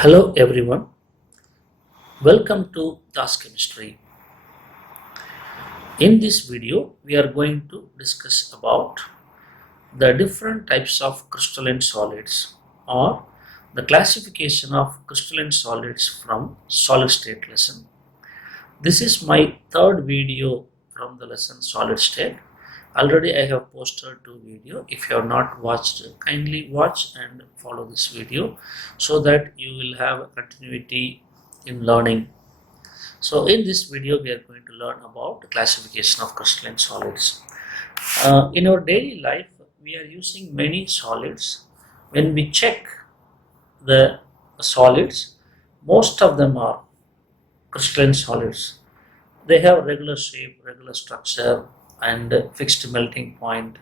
Hello everyone, welcome to Task Chemistry. In this video, we are going to discuss about the different types of crystalline solids or the classification of crystalline solids from solid state lesson. This is my third video from the lesson solid state. Already I have posted two videos. If you have not watched, kindly watch and follow this video so that you will have a continuity in learning. So in this video, we are going to learn about the classification of crystalline solids. In our daily life, we are using many solids. When we check the solids, most of them are crystalline solids. They have regular shape, regular structure, and fixed melting point.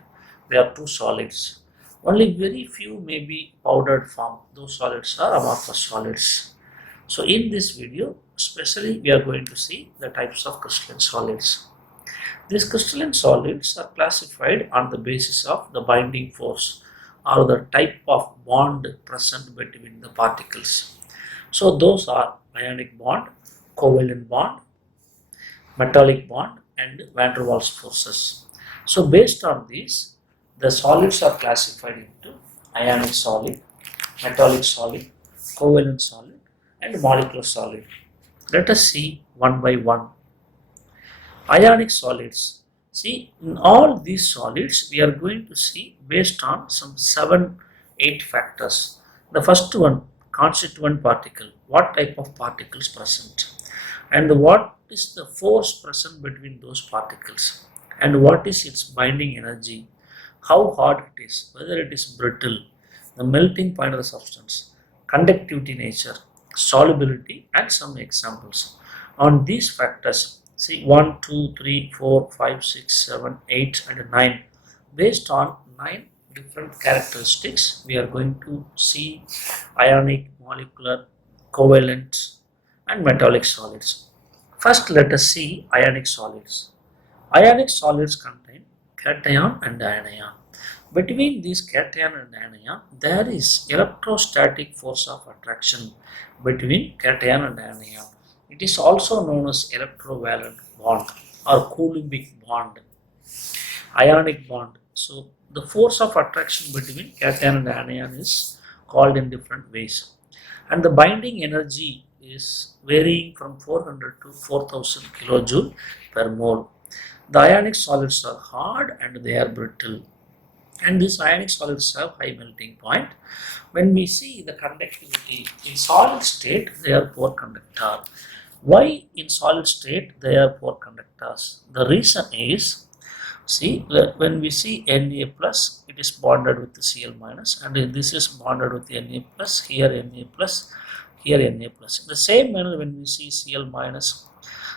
They are two solids. Only very few may be powdered form. Those solids are amorphous solids. So in this video, especially we are going to see the types of crystalline solids. These crystalline solids are classified on the basis of the binding force or the type of bond present between the particles. So those are ionic bond, covalent bond, metallic bond and van der Waals forces. So based on these, the solids are classified into ionic solid, metallic solid, covalent solid and molecular solid. Let us see one by one. Ionic solids. See, in all these solids, we are going to see based on some 8 factors. The first one, constituent particle. What type of particles present? And what is the force present between those particles? And what is its binding energy? How hard it is? Whether it is brittle? The melting point of the substance? Conductivity nature? Solubility and some examples. On these factors, see 1, 2, 3, 4, 5, 6, 7, 8 and 9. Based on 9 different characteristics, we are going to see ionic, molecular, covalent and metallic solids. First let us see ionic solids. Ionic solids contain cation and anion. Between these cation and anion, there is electrostatic force of attraction between cation and anion. It is also known as electrovalent bond or Coulombic bond, ionic bond. So the force of attraction between cation and anion is called in different ways. And the binding energy is varying from 400 to 4000 kilojoule per mole. The ionic solids are hard and they are brittle. And these ionic solids have high melting point. When we see the conductivity in solid state, they are poor conductor. Why in solid state they are poor conductors? The reason is, see, when we see Na plus, it is bonded with the Cl minus, and this is bonded with Na plus, here Na plus, here Na plus. In the same manner, when we see Cl minus,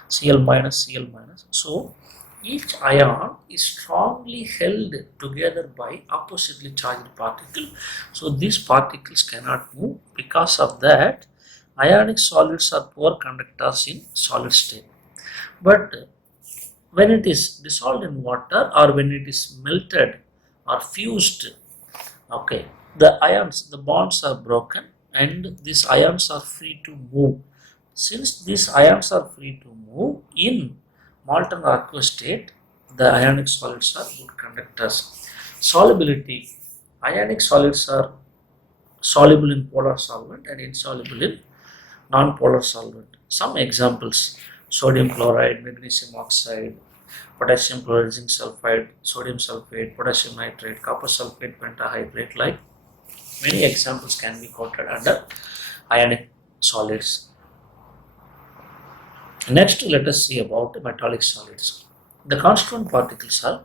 Cl minus, Cl minus, so each ion is strongly held together by oppositely charged particle. So these particles cannot move. Because of that, ionic solids are poor conductors in solid state. But when it is dissolved in water or when it is melted or fused, okay, the ions, the bonds are broken and these ions are free to move. Since these ions are free to move in molten or aqueous state, the ionic solids are good conductors. Solubility. Ionic solids are soluble in polar solvent and insoluble in non-polar solvent. Some examples: sodium chloride, magnesium oxide, potassium chloride, zinc sulfide, sodium sulfate, potassium nitrate, copper sulfate, pentahydrate. Like many examples can be quoted under ionic solids. Next, let us see about the metallic solids. The constituent particles are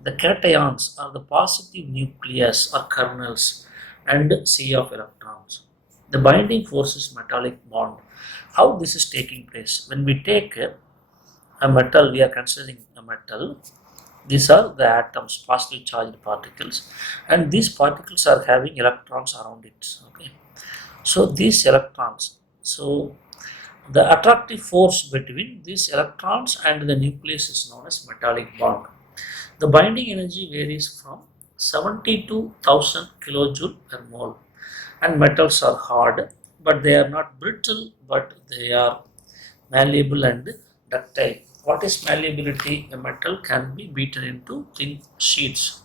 the cations are the positive nucleus or kernels and sea of electrons. The binding force is metallic bond. How this is taking place? When we take a metal, we are considering a metal. These are the atoms, positively charged particles, and these particles are having electrons around it. Okay, so these electrons, so the attractive force between these electrons and the nucleus is known as metallic bond. The binding energy varies from 70 to 1000 kilojoule per mole, and metals are hard. but they are not brittle, but they are malleable and ductile. What is malleability? A metal can be beaten into thin sheets.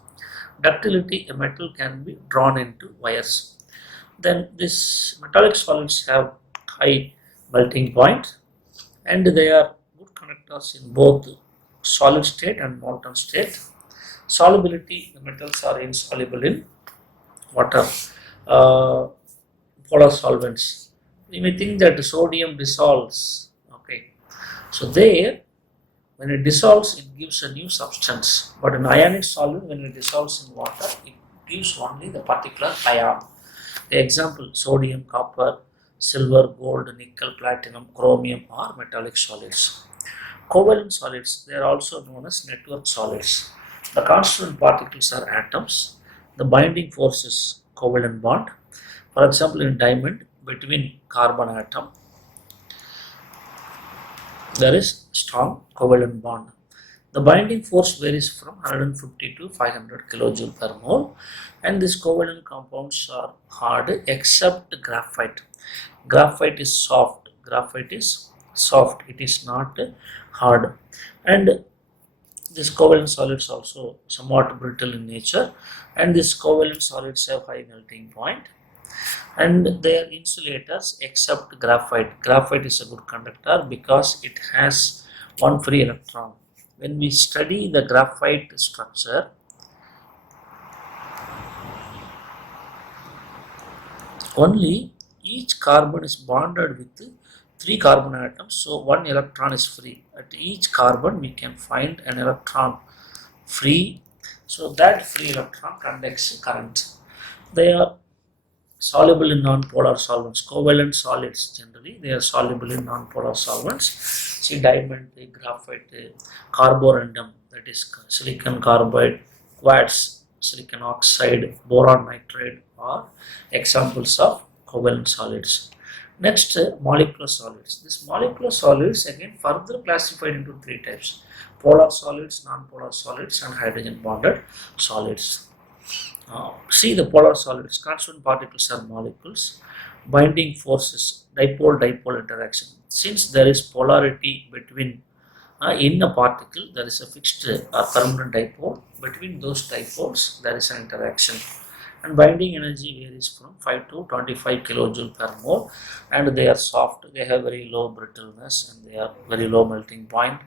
Ductility, a metal can be drawn into wires. Then these metallic solids have high melting point and they are good conductors in both solid state and molten state. Solubility, the metals are insoluble in water. Uh, Polar solvents. We may think that sodium dissolves. Okay, so there when it dissolves, it gives a new substance. But an ionic solvent, when it dissolves in water, it gives only the particular ion. The example: sodium, copper, silver, gold, nickel, platinum, chromium, or metallic solids. Covalent solids, they are also known as network solids. The constituent particles are atoms. The binding force is covalent bond. For example, in diamond, between carbon atom, there is strong covalent bond. The binding force varies from 150 to 500 kilojoule per mole, and these covalent compounds are hard except graphite. Graphite is soft. Graphite is soft. It is not hard. And these covalent solids also somewhat brittle in nature, and these covalent solids have high melting point and they are insulators except graphite. Graphite is a good conductor because it has one free electron. When we study the graphite structure, only each carbon is bonded with three carbon atoms, so one electron is free. At each carbon we can find an electron free, so that free electron conducts current. They are soluble in non-polar solvents. Covalent solids generally they are soluble in non-polar solvents. See diamond, graphite, carborundum, that is silicon carbide, quartz, silicon oxide, boron nitride are examples of covalent solids. Next, molecular solids. These molecular solids again further classified into three types: polar solids, non-polar solids, and hydrogen bonded solids. See the polar solids, constituent particles are molecules, binding forces, dipole-dipole interaction. Since there is polarity between in a particle, there is a fixed permanent dipole. Between those dipoles, there is an interaction. And binding energy varies from 5 to 25 kilojoule per mole, and they are soft, they have very low brittleness, and they are very low melting point.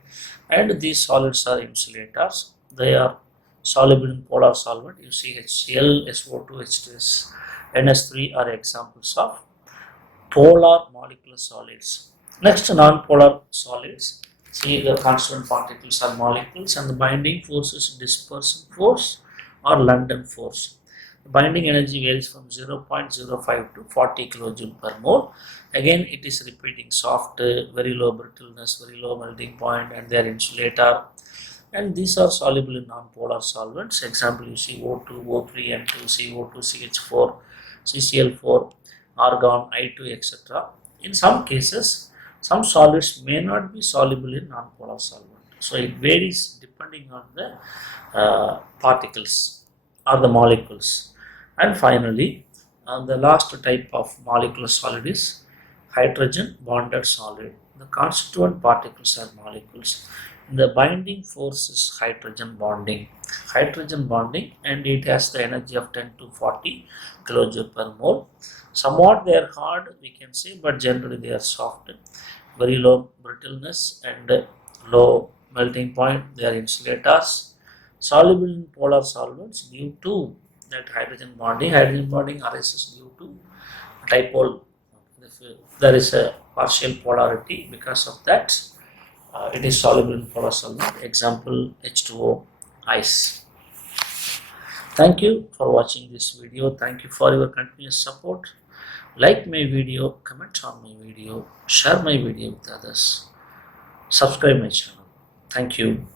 And these solids are insulators. They are soluble in polar solvent. You see HCl, SO2, H2S, NS3 are examples of polar molecular solids. Next, non-polar solids. See the constituent particles are molecules and the binding force is dispersion force or London force. The binding energy varies from 0.05 to 40 kilojoule per mole. Again, it is repeating soft, very low brittleness, very low melting point, and they are insulator. And these are soluble in non-polar solvents. Example, you see O2, O3, N2, CO2, CH4, CCl4, argon, I2, etc. In some cases, some solids may not be soluble in non-polar solvent. So it varies depending on the particles or the molecules. And finally, the last type of molecular solid is hydrogen bonded solid. The constituent particles are molecules. The binding force is hydrogen bonding, and it has the energy of 10 to 40 kilojoule per mole. Somewhat they are hard, we can say, but generally they are soft, very low brittleness and low melting point. They are insulators, soluble in polar solvents due to that hydrogen bonding. Hydrogen bonding arises due to dipole. If there is a partial polarity, because of that it is soluble in polar solvent. Example, H2O, ice. Thank you for watching this video. Thank you for your continuous support. Like my video, comment on my video, share my video with others, subscribe my channel. Thank you.